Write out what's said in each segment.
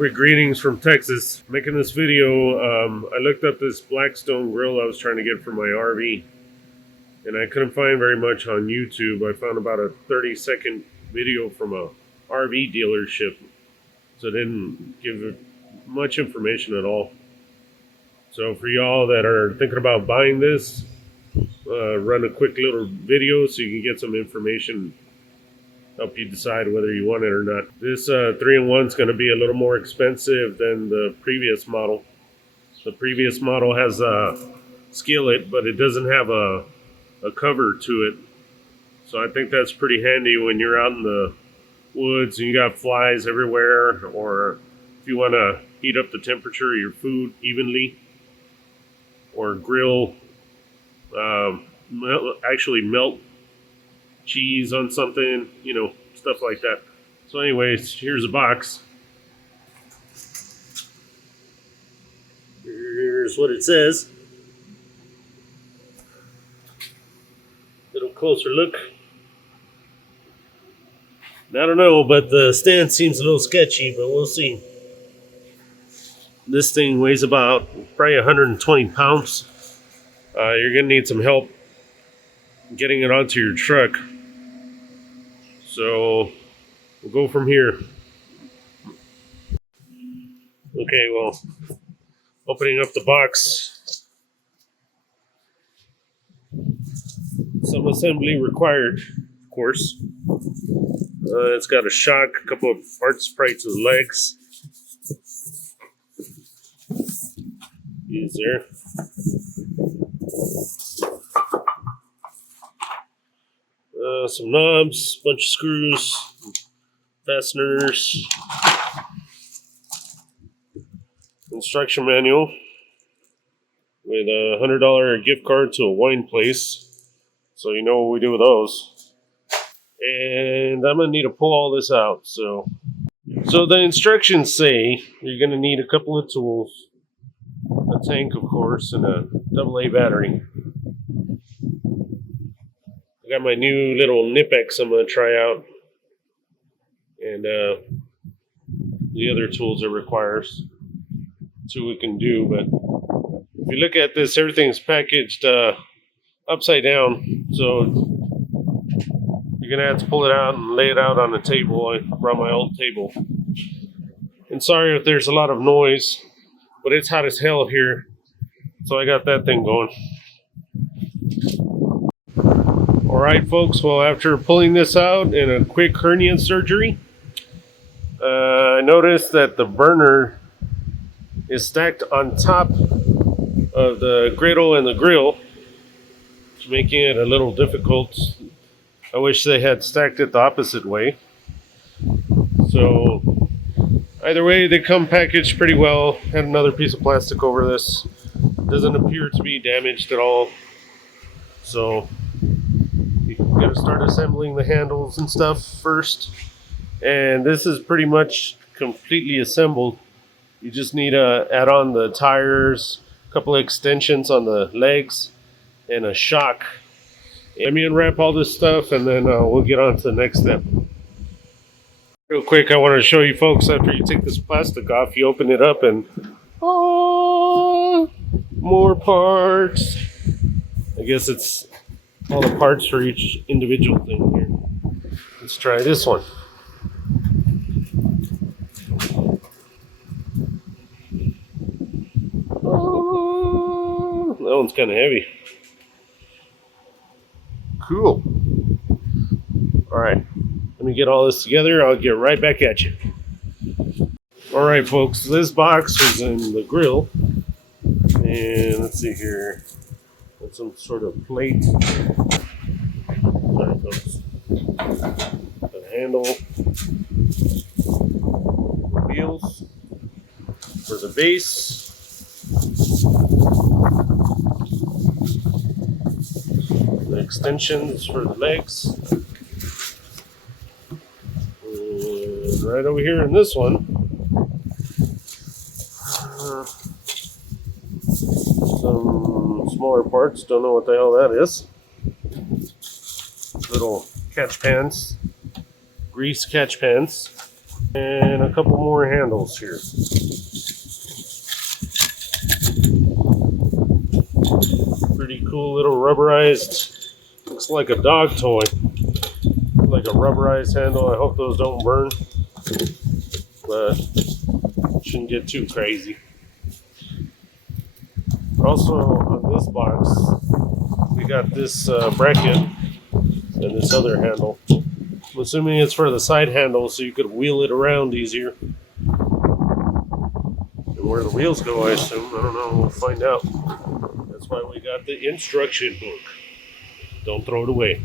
Quick greetings from Texas. Making this video, I looked up this Blackstone grill I was trying to get for my RV, and I couldn't find very much on YouTube. I found about a 30-second video from a RV dealership, so it didn't give much information at all. So for y'all that are thinking about buying this, run a quick little video so you can get some information, help you decide whether you want it or not. This 3-in-1 is going to be a little more expensive than the previous model. The previous model has a skillet, but it doesn't have a cover to it. So I think that's pretty handy when you're out in the woods and you got flies everywhere, or if you want to heat up the temperature of your food evenly, or grill, actually melt cheese on something, you know, stuff like that. So anyways, here's a box. Here's what it says. Little closer look. I don't know, but the stand seems a little sketchy, but we'll see. This thing weighs about probably 120 pounds. You're gonna need some help getting it onto your truck. So we'll go from here. Okay, well, opening up the box. Some assembly required, of course. It's got a shock, a couple of parts probably to the legs. Is there? Some knobs, bunch of screws, fasteners, instruction manual with a $100 gift card to a wine place, so you know what we do with those. And I'm gonna need to pull all this out. So the instructions say you're gonna need a couple of tools, a tank, of course, and a AA battery. I got my new little Nipex I'm going to try out, and the other tools it requires. See what we can do. But if you look at this, everything's packaged upside down, so you're going to have to pull it out and lay it out on the table. I brought my old table. And sorry if there's a lot of noise, but it's hot as hell here, so I got that thing going. Alright folks, well, after pulling this out in a quick hernia surgery, I noticed that the burner is stacked on top of the griddle and the grill, making it a little difficult. I wish they had stacked it the opposite way. So either way, they come packaged pretty well. Had another piece of plastic over this. Doesn't appear to be damaged at all. So you gotta start assembling the handles and stuff first. And this is pretty much completely assembled. You just need to add on the tires, a couple of extensions on the legs, and a shock. Let me unwrap all this stuff, and then we'll get on to the next step. Real quick, I want to show you folks, after you take this plastic off, you open it up and more parts. I guess it's all the parts for each individual thing here. Let's try this one. That one's kind of heavy. Cool. Alright, let me get all this together. I'll get right back at you. Alright folks, this box was in the grill. And let's see here. Got some sort of plate. Sorry folks. A handle. Wheels for the base. The extensions for the legs. And right over here in this one, some smaller parts, don't know what the hell that is. Little catch pans, grease catch pans. And a couple more handles here. Pretty cool little rubberized, looks like a dog toy. Like a rubberized handle. I hope those don't burn, but shouldn't get too crazy. Also on this box, we got this bracket and this other handle. I'm assuming it's for the side handle so you could wheel it around easier. And where the wheels go, I assume. I don't know. We'll find out. That's why we got the instruction book. Don't throw it away.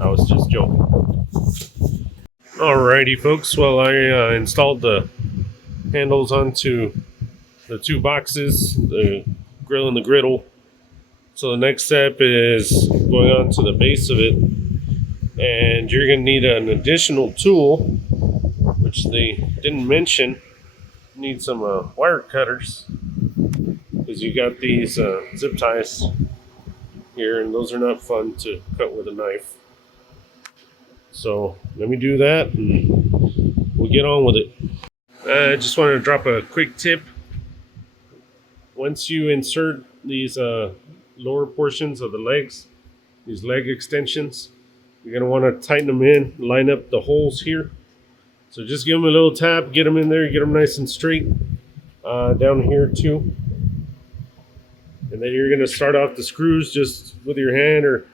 I was just joking. Alrighty, folks. Well, I installed the handles onto the two boxes, the grill and the griddle. So the next step is going on to the base of it, and you're going to need an additional tool, which they didn't mention. You need some wire cutters, because you got these zip ties here, and those are not fun to cut with a knife. So let me do that, and we'll get on with it. I just wanted to drop a quick tip. Once you insert these lower portions of the legs, these leg extensions, you're going to want to tighten them in, line up the holes here. So just give them a little tap, get them in there, get them nice and straight. Down here too. And then you're going to start off the screws just with your hand, or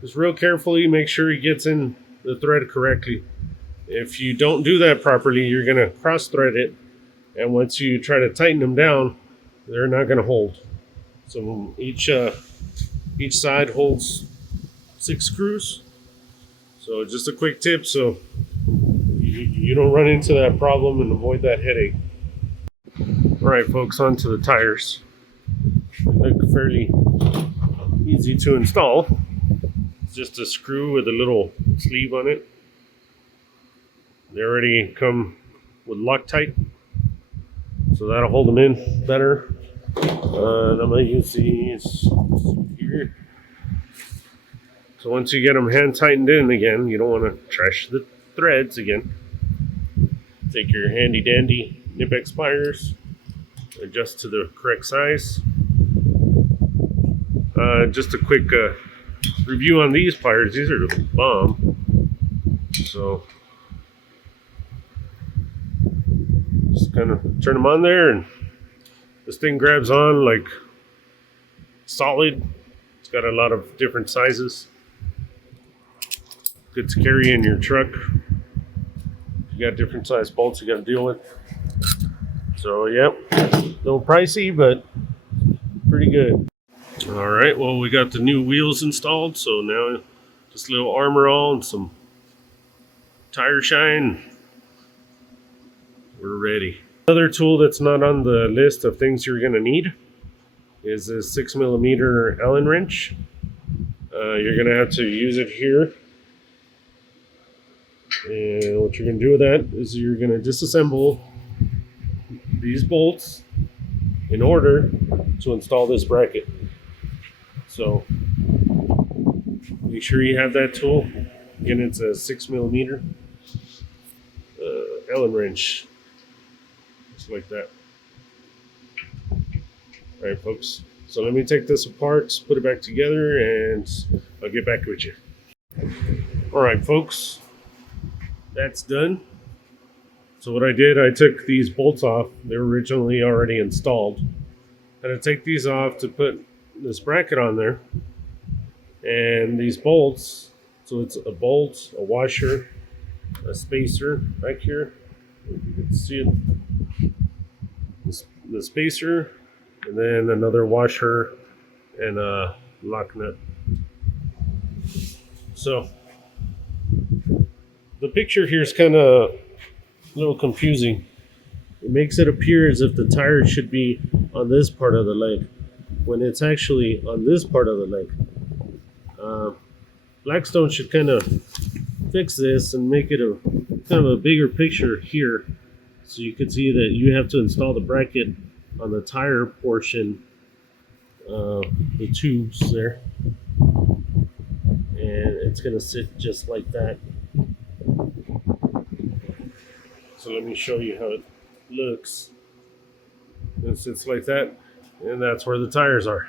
just real carefully make sure it gets in the thread correctly. If you don't do that properly, you're going to cross thread it, and once you try to tighten them down, they're not going to hold. So each side holds 6 screws. So just a quick tip so you don't run into that problem and avoid that headache. All right, folks, on to the tires. They look fairly easy to install. It's just a screw with a little sleeve on it. They already come with Loctite, so that'll hold them in better. And I'm going to use these here. So once you get them hand tightened in again, you don't want to trash the threads again. Take your handy dandy Nipex pliers, adjust to the correct size. Just a quick review on these pliers. These are the bomb. So just kind of turn them on there, and this thing grabs on like solid. It's got a lot of different sizes. Good to carry in your truck. You got different size bolts you got to deal with. So yep, a little pricey, but pretty good. All right, well, we got the new wheels installed, so now just a little armor all and some tire shine. We're ready. Another tool that's not on the list of things you're going to need is a 6mm Allen wrench. You're going to have to use it here. And what you're going to do with that is you're going to disassemble these bolts in order to install this bracket. So make sure you have that tool. Again, it's a 6mm Allen wrench. Just like that. All right, folks. So let me take this apart, put it back together, and I'll get back with you. All right, folks. That's done. So what I did, I took these bolts off. They were originally already installed. And I take these off to put this bracket on there. And these bolts, so it's a bolt, a washer, a spacer back here. If you can see it. The spacer, and then another washer and a lock nut. So the picture here is kind of a little confusing. It makes it appear as if the tire should be on this part of the leg, when it's actually on this part of the leg. Blackstone should kind of fix this and make it a kind of a bigger picture here, so you can see that you have to install the bracket on the tire portion, the tubes there, and it's going to sit just like that. So let me show you how it looks. It sits like that, and that's where the tires are.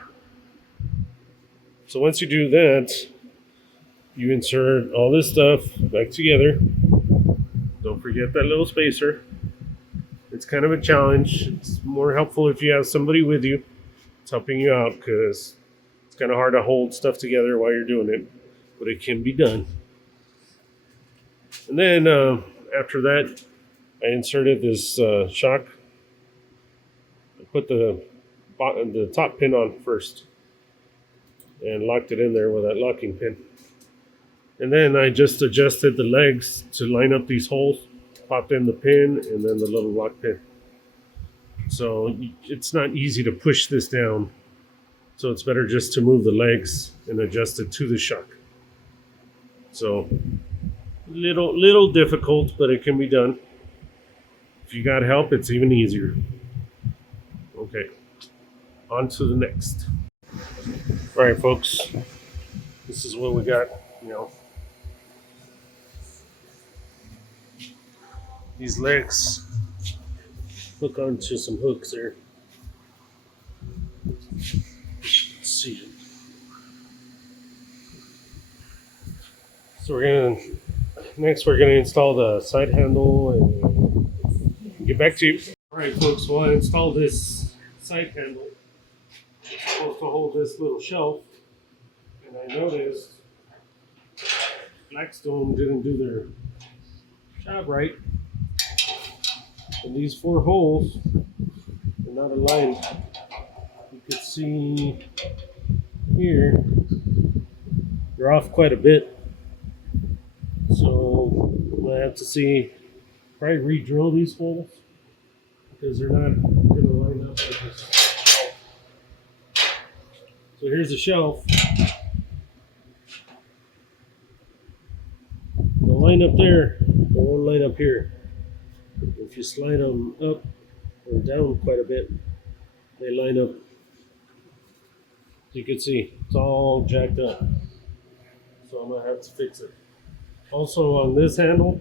So once you do that, you insert all this stuff back together. Don't forget that little spacer. It's kind of a challenge. It's more helpful if you have somebody with you. It's helping you out because it's kind of hard to hold stuff together while you're doing it, but it can be done. And then after that, I inserted this shock. I put the top pin on first and locked it in there with that locking pin. And then I just adjusted the legs to line up these holes, popped in the pin and then the little lock pin. So it's not easy to push this down. So it's better just to move the legs and adjust it to the shock. So little difficult, but it can be done. If you got help, it's even easier. Okay, on to the next. All right, folks, this is what we got. These legs hook onto some hooks there. Let's see. So we're gonna install the side handle and get back to you. All right, folks. Well, I installed this side handle. It's supposed to hold this little shelf, and I noticed Blackstone didn't do their job right. And these 4 holes are not aligned. You can see here, they're off quite a bit. So I have to probably re-drill these holes because they're not going to line up with this shelf. So here's the shelf. They'll line up there, they won't line up here. If you slide them up or down quite a bit, they line up. You can see it's all jacked up. So I'm going to have to fix it. Also on this handle,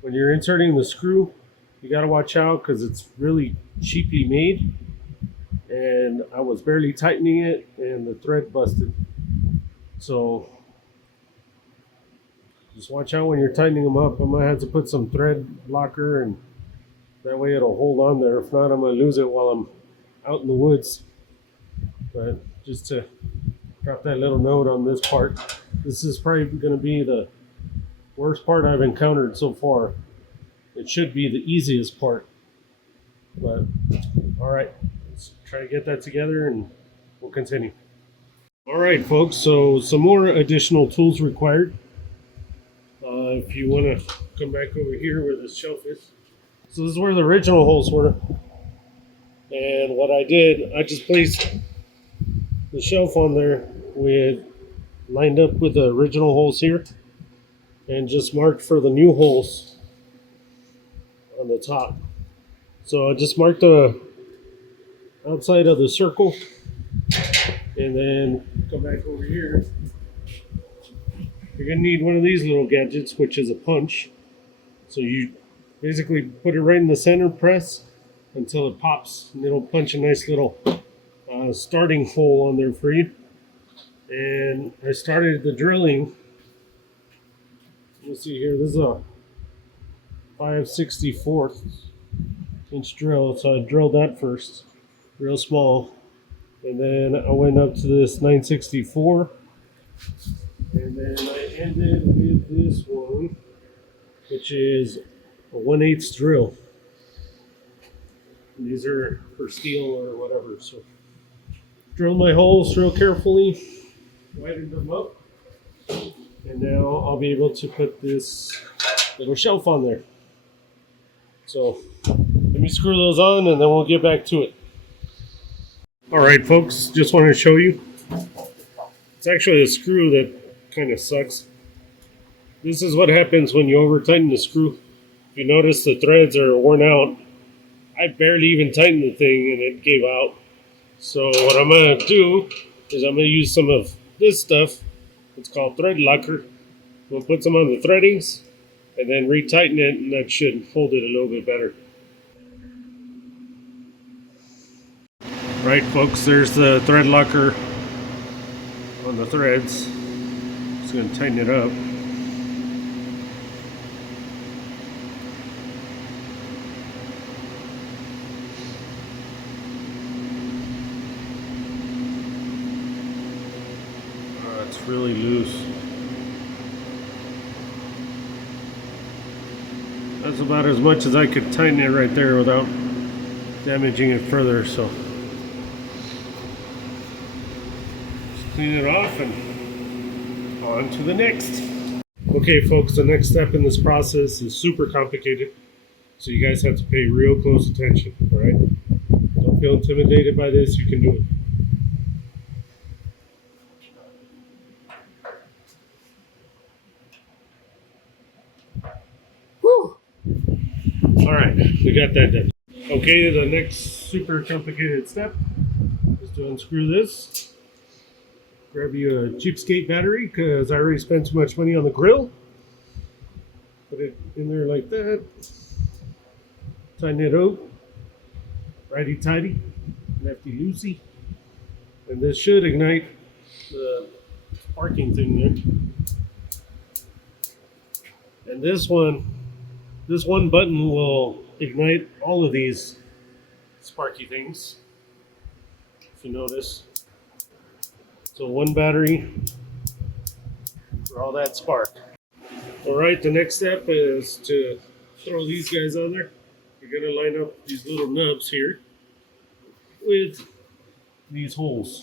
when you're inserting the screw, you got to watch out because it's really cheaply made. And I was barely tightening it and the thread busted. So just watch out when you're tightening them up. I might have to put some thread blocker and that way it'll hold on there. If not, I'm going to lose it while I'm out in the woods. But just to drop that little note on this part, this is probably going to be the worst part I've encountered so far. It should be the easiest part. But all right, let's try to get that together and we'll continue. All right, folks, so some more additional tools required. If you want to come back over here where this shelf is. So this is where the original holes were. And what I did, I just placed the shelf on there lined up with the original holes here and just marked for the new holes on the top. So I just marked the outside of the circle and then come back over here. You're going to need one of these little gadgets, which is a punch. So you basically put it right in the center press until it pops, and it'll punch a nice little starting hole on there for you. And I started the drilling. Let's see here, this is a 5/64 inch drill, so I drilled that first, real small. And then I went up to this 9/64. And then I ended with this one, which is a 1/8 drill. And these are for steel or whatever. So drill my holes real carefully, widened them up, and now I'll be able to put this little shelf on there. So let me screw those on and then we'll get back to it. All right, folks, just wanted to show you. It's actually a screw that kind of sucks. This is what happens when you over tighten the screw. If you notice the threads are worn out, I barely even tightened the thing and it gave out. So what I'm going to do is I'm going to use some of this stuff. It's called thread locker. I'm going to put some on the threadings and then retighten it, and that should hold it a little bit better. Right, folks, there's the thread locker on the threads. Just going to tighten it up. It's really loose. That's about as much as I could tighten it right there without damaging it further, so just clean it off and on to the next. Okay folks, the next step in this process is super complicated, so you guys have to pay real close attention, alright? Don't feel intimidated by this, you can do it. Woo! Alright, we got that done. Okay, the next super complicated step is to unscrew this. Grab you a cheapskate battery, because I already spent too much money on the grill. Put it in there like that. Tighten it out. Righty tighty, lefty loosey. And this should ignite the sparking thing there. And this one button will ignite all of these sparky things, if you notice. So one battery for all that spark. Alright, the next step is to throw these guys on there. You're going to line up these little nubs here with these holes.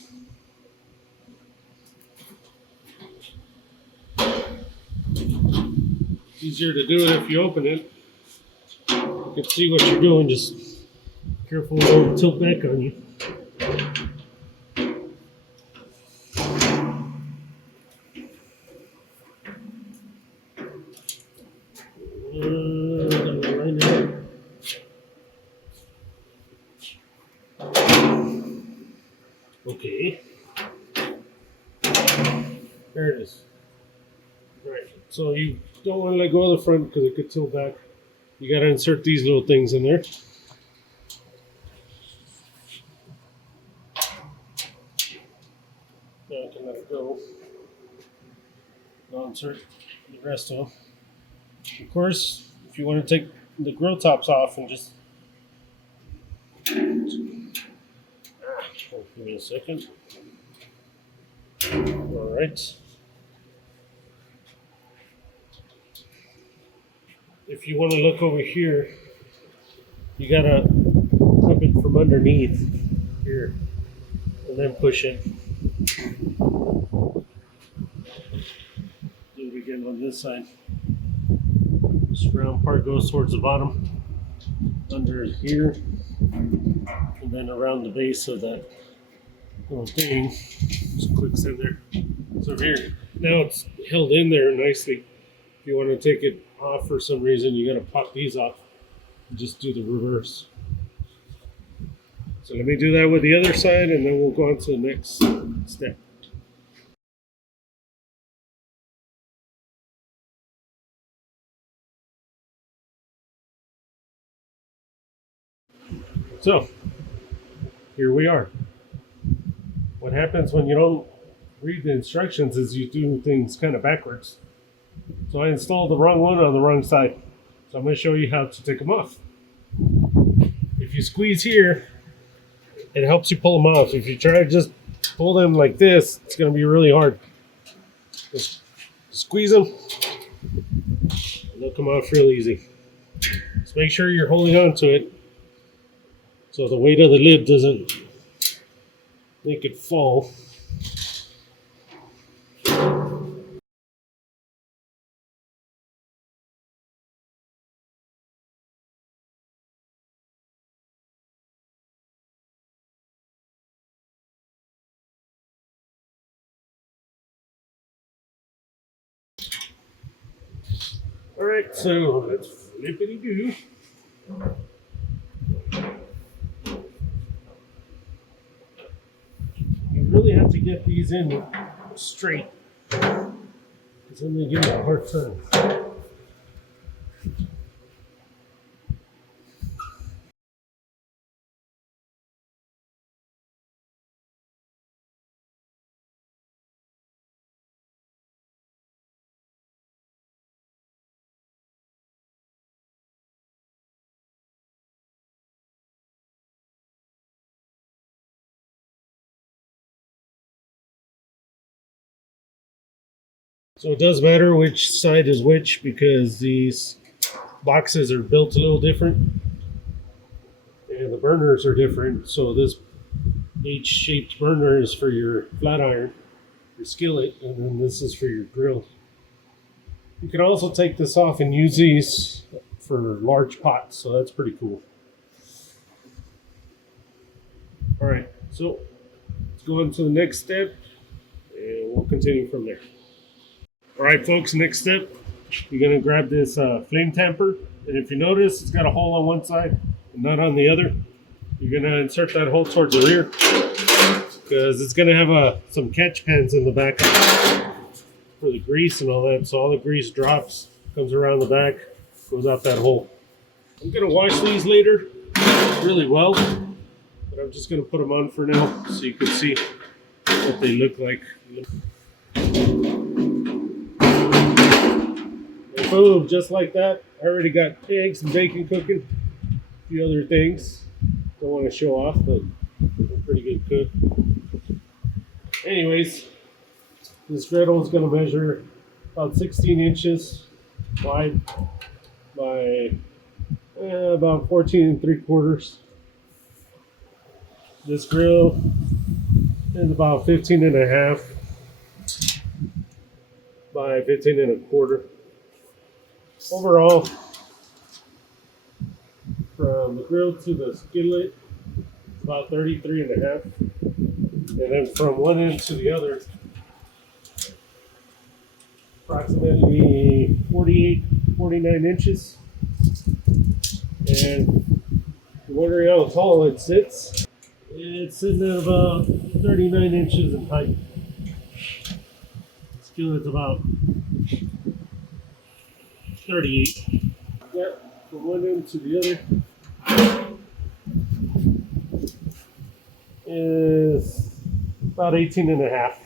Easier to do it if you open it. You can see what you're doing, just careful it won't tilt back on you. Okay. There it is. Alright, so you don't want to let go of the front because it could tilt back. You got to insert these little things in there. Now I can let it go. Now insert the rest of them. Of course, if you want to take the grill tops off and just... give me a second. Alright. If you want to look over here, you gotta clip it from underneath here and then push it. Do it again on this side. This round part goes towards the bottom, under here, and then around the base of that little thing. Just clicks in there. So here, now it's held in there nicely. If you want to take it off for some reason, you gotta pop these off and just do the reverse. So let me do that with the other side, and then we'll go on to the next step. So here we are. What happens when you don't read the instructions is you do things kind of backwards. So I installed the wrong one on the wrong side. So I'm going to show you how to take them off. If you squeeze here, it helps you pull them off. If you try to just pull them like this, it's going to be really hard. Just squeeze them, and they'll come off real easy. Just make sure you're holding on to it so the weight of the lid doesn't make it fall. Alright, so let's flippity-do. You really have to get these in straight, because then they give you a hard time. So it does matter which side is which because these boxes are built a little different and the burners are different. So this H-shaped burner is for your flat iron, your skillet, and then this is for your grill. You can also take this off and use these for large pots, so that's pretty cool. All right, so let's go on to the next step and we'll continue from there. All right, folks, next step, you're gonna grab this flame tamper, and if you notice, it's got a hole on one side and not on the other. You're gonna insert that hole towards the rear because it's gonna have some catch pans in the back for the grease and all that. So all the grease drops, comes around the back, goes out that hole. I'm gonna wash these later really well, but I'm just gonna put them on for now so you can see what they look like. And boom, just like that. I already got eggs and bacon cooking, a few other things. Don't want to show off, but I'm a pretty good cook. Anyways, this griddle is going to measure about 16 inches wide by about 14 3/4. This grill is about 15 and a half by 15 1/4. Overall, from the grill to the skillet, it's about 33 and a half. And then from one end to the other, approximately 48, 49 inches. And you're wondering how tall it sits. It's sitting at about 39 inches in height. Skillet's about 38. Yeah, from one end to the other is about 18 and a half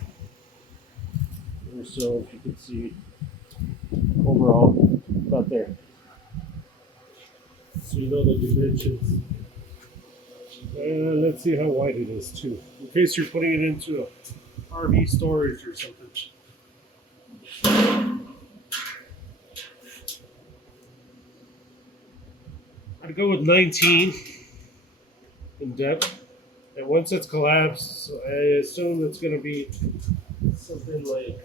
or so, if you can see overall, about there. So you know the dimensions. Let's see how wide it is too, in case you're putting it into a RV storage or something. I'd go with 19 in depth. And once it's collapsed, I assume it's going to be something like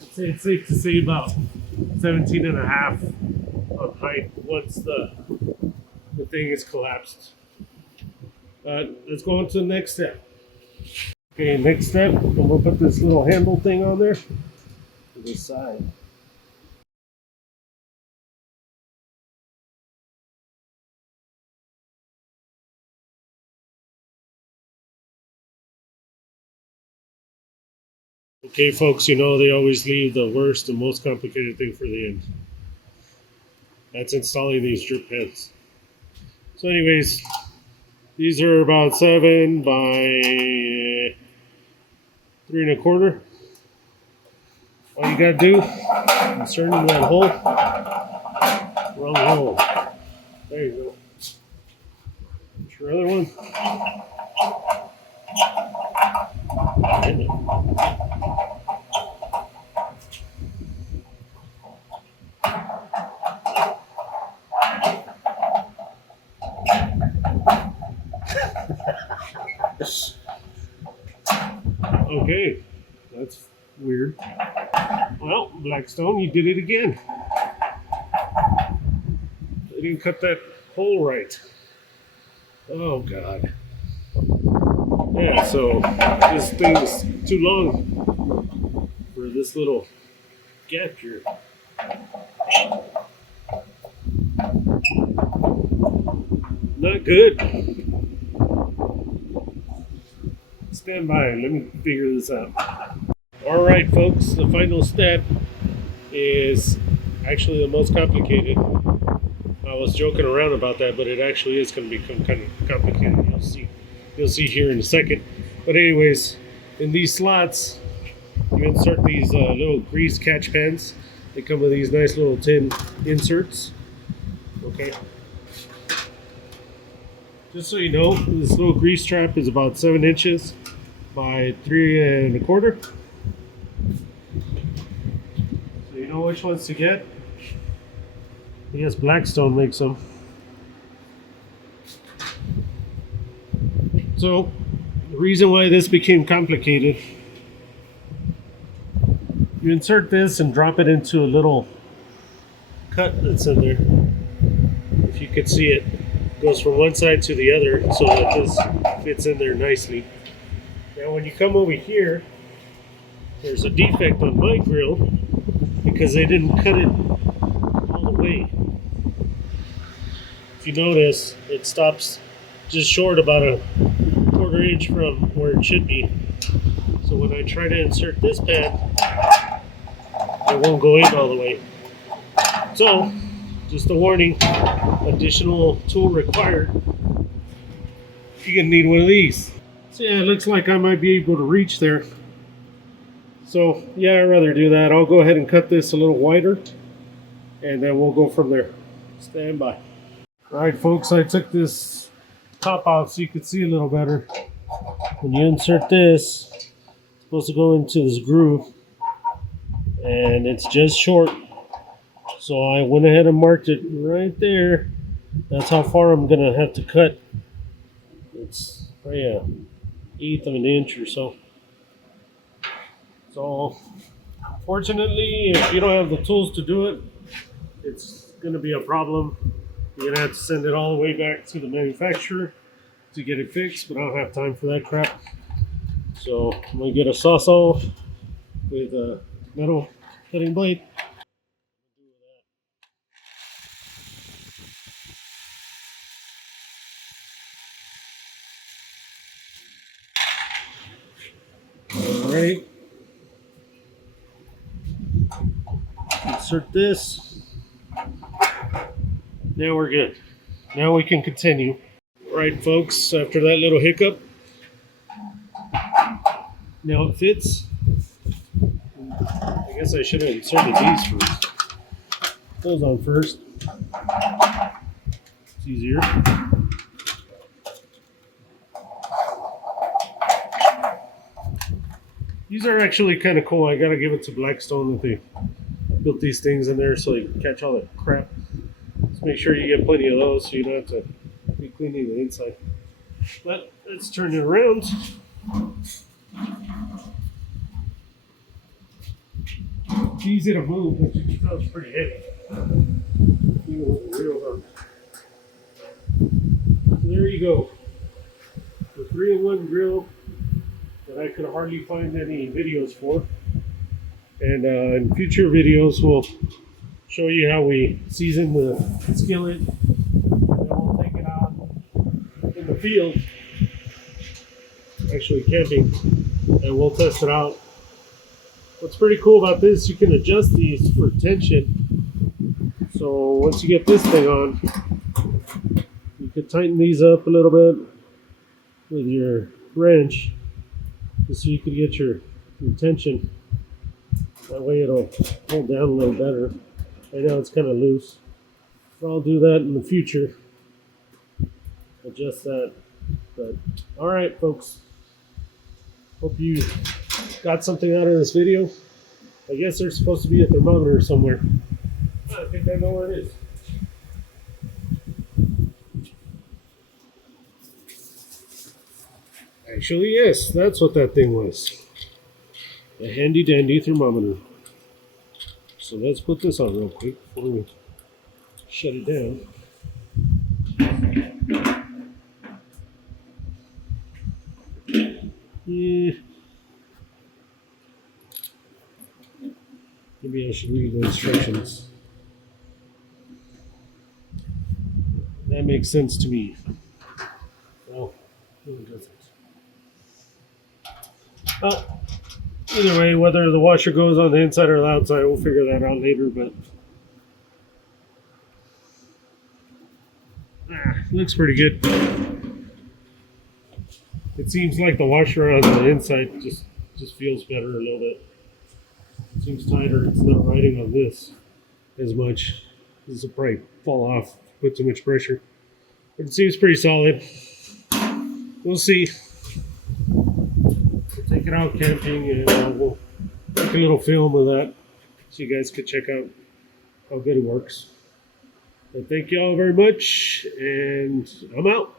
I'd say it's safe to say about 17 and a half on height once the thing is collapsed. Let's go on to the next step. Okay, next step, I'm going to put this little handle thing on there to the side. Okay, folks, you know they always leave the worst and most complicated thing for the end. That's installing these drip pans. So anyways, these are about 7 by 3 1/4. All you gotta do, insert in that hole. Wrong hole. There you go. There's your other one. Okay, that's weird. Well, Blackstone, you did it again. They didn't cut that hole right. Oh, God. Yeah, so this thing is too long for this little gap here. Not good. Stand by, let me figure this out. All right, folks, the final step is actually the most complicated. I was joking around about that, but it actually is going to become kind of complicated. You'll see here in a second. But anyways, in these slots, you insert these little grease catch pans. They come with these nice little tin inserts. Okay. Just so you know, this little grease trap is about 7 inches by 3 1/4. So you know which ones to get. I guess Blackstone makes them. So the reason why this became complicated, you insert this and drop it into a little cut that's in there. If you could see it, goes from one side to the other so that this fits in there nicely. Now when you come over here, there's a defect on my grill because they didn't cut it all the way. If you notice, it stops just short about a 1/4 inch from where it should be. So when I try to insert this pad, it won't go in all the way. So, just a warning, additional tool required. You're gonna need one of these. So yeah, it looks like I might be able to reach there. So yeah, I'd rather do that. I'll go ahead and cut this a little wider and then we'll go from there. Stand by. All right, folks, I took this top off so you could see a little better. When you insert this, it's supposed to go into this groove and it's just short. So I went ahead and marked it right there. That's how far I'm gonna have to cut. It's probably an 1/8 of an inch or so. So fortunately, if you don't have the tools to do it, it's gonna be a problem. You're gonna have to send it all the way back to the manufacturer to get it fixed, but I don't have time for that crap. So I'm gonna get a sawzall with a metal cutting blade. Alright. Insert this. Now we're good. Now we can continue. Alright, folks, after that little hiccup, now it fits. I guess I should have inserted these first. Those on first. It's easier. These are actually kind of cool. I gotta give it to Blackstone that they built these things in there so they can catch all the crap. Just make sure you get plenty of those so you don't have to be cleaning the inside. But let's turn it around. It's easy to move, but you can tell it's pretty heavy. Even with the wheels on. So there you go. The 3-in-1 grill that I could hardly find any videos for. And in future videos, we'll show you how we season the skillet. And then we'll take it out in the field, actually camping, and we'll test it out. What's pretty cool about this, you can adjust these for tension. So once you get this thing on, you can tighten these up a little bit with your wrench, just so you can get your tension. That way it'll hold down a little better. Right now it's kind of loose. So I'll do that in the future. Adjust that. But alright, folks. Hope you got something out of this video. I guess there's supposed to be a thermometer somewhere. I think I know where it is. Actually, yes, that's what that thing was. A handy dandy thermometer. So let's put this on real quick before we shut it down. Yeah. Maybe I should read the instructions. That makes sense to me. Well, no, it doesn't. Well, either way, whether the washer goes on the inside or the outside, we'll figure that out later, but looks pretty good. It seems like the washer on the inside just feels better a little bit. It seems tighter. It's not riding on this as much. This will probably fall off, put too much pressure. It seems pretty solid. We'll see. We'll take it out camping and we'll make a little film of that so you guys can check out how good it works. But thank you all very much, and I'm out.